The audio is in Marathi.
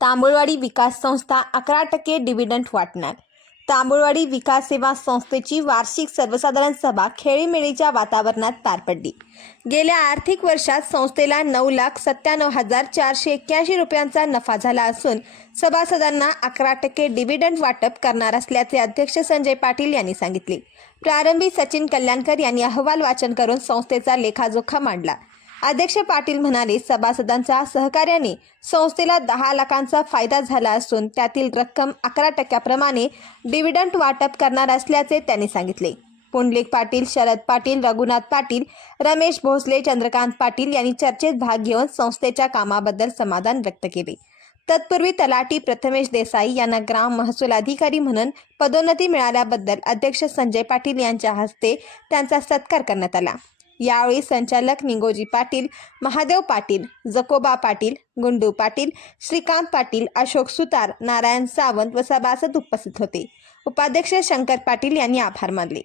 तांबुळवाडी विकास संस्था अकरा टक्के डिव्हिडंट वाटणार. तांबुळवाडी विकास सेवा संस्थेची वार्षिक सर्वसाधारण सभा खेळीमेळीच्या वातावरणात पार पडली. गेल्या आर्थिक वर्षात संस्थेला नऊ लाख सत्त्याण्णव हजार चारशे एक्क्याऐंशी रुपयांचा नफा झाला असून सभासदांना अकरा टक्के डिव्हिडंड वाटप करणार असल्याचे अध्यक्ष संजय पाटील यांनी सांगितले. प्रारंभी सचिन कल्याणकर यांनी अहवाल वाचन करून संस्थेचा लेखाजोखा मांडला. अध्यक्ष पाटील म्हणाले सभासदांच्या सहकार्याने संस्थेला दहा लाखांचा फायदा झाला असून त्यातील रक्कम अकरा टक्क्याप्रमाणे डिव्हिडंट वाटप करणार असल्याचे त्यांनी सांगितले. पुंडलिक पाटील शरद पाटील रघुनाथ पाटील रमेश भोसले चंद्रकांत पाटील यांनी चर्चेत भाग घेऊन संस्थेच्या कामाबद्दल समाधान व्यक्त केले. तत्पूर्वी तलाटी प्रथमेश देसाई यांना ग्राम महसूल अधिकारी म्हणून पदोन्नती मिळाल्याबद्दल अध्यक्ष संजय पाटील यांच्या हस्ते त्यांचा सत्कार करण्यात आला. यावेळी संचालक निंगोजी पाटील महादेव पाटील जकोबा पाटील गुंडू पाटील श्रीकांत पाटील अशोक सुतार नारायण सावंत व सभासद उपस्थित होते. उपाध्यक्ष शंकर पाटील यांनी आभार मानले.